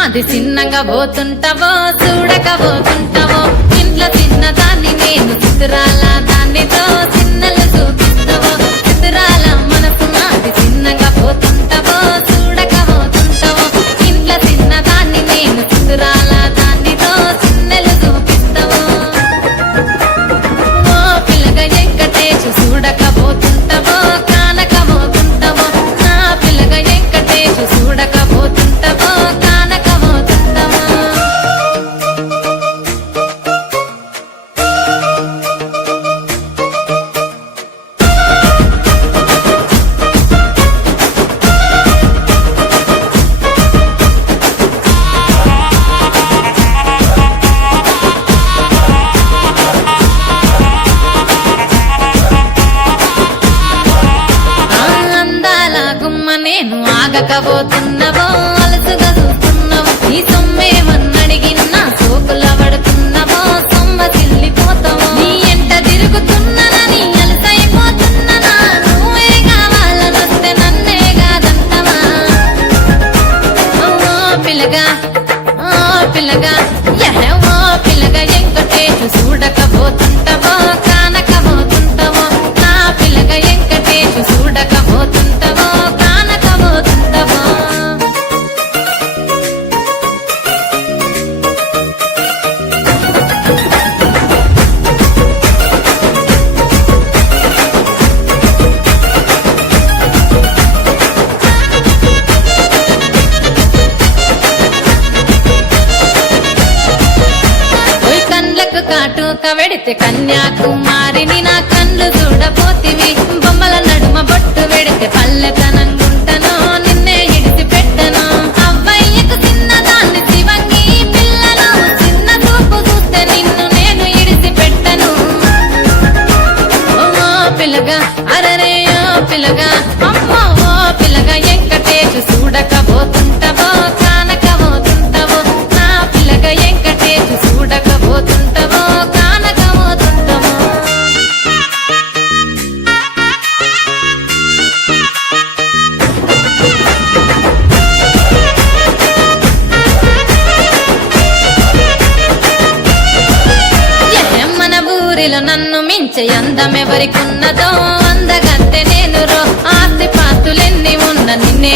నాది చిన్నగా పోతుంటావో చూడకపోతుంటావో ఇంట్లో చిన్నదాన్ని నేను చిత్రాల దానితో చిన్నలు చూపిస్తావో చిత్రాల మనసు నాది చిన్నగా పోతుంటావో చూడకపోతుంటావో ఇంట్లో చిన్నదాన్ని నేను చిత్రాల దానితో చిన్నలు చూపిస్తావో ఓ పిల్లగా వెంకటేశు చూడకపోతుంటావో కానకపోతుంటావో నా పిల్లగా వెంకటేశు చూడకపోతుంటావో కానకపోతుంటావో అందాల గుమ్మ నేను ఆగకపోతున్నవో అలసుగా చూస్తున్నవో ఈ సొమ్మేమన్నడిగినా సోకుల పడుతున్నవో సొమ్మ తిల్లిపోతావో నీ ఎంట తిరుగుతున్నదని అలసైపోతున్ననా నువ్వే కావాలనొస్తే నన్నే కాదంటవా ఓ పిల్లగా ఓ పిల్లగా ఓ పిల్లగా వెంకటేశు చూడకపోతుంటావో కానకపోతుంటావో నా పిల్లగా వెంకటేశు చూడకపోతుంటావో కానకపోతుంటావో ఓయ్ కండ్లకు కాటుక వెడితే కన్యాకుమారిని నా కళ్ళు చూడపోతివి బొమ్మల నడుమ బొట్టు వెడితే పల్లెతనంగుంటను నిన్నే ఇడిసి పెట్టను అవ్వయ్యకు చిన్నదాన్ని శివంగి పిల్లను చిన్న చూపు చూస్తే నిన్ను నేను ఇడిసి పెట్టను ఓ పిల్లగా అరరే ఓ పిల్లగా అమ్మో ఓ పిల్లగా వెంకటేశు చూడకపోతుంటావో కానకపోతుంటావో నా పిల్లగా వెంకటేశు చూడకపోతుంటావో కానకపోతుంటావో మన ఊరిలో నన్ను మించే అందమెవరికున్నదో అందగత్తె నేను రో ఆస్తి పాస్తులెన్ని ఉన్న నిన్నే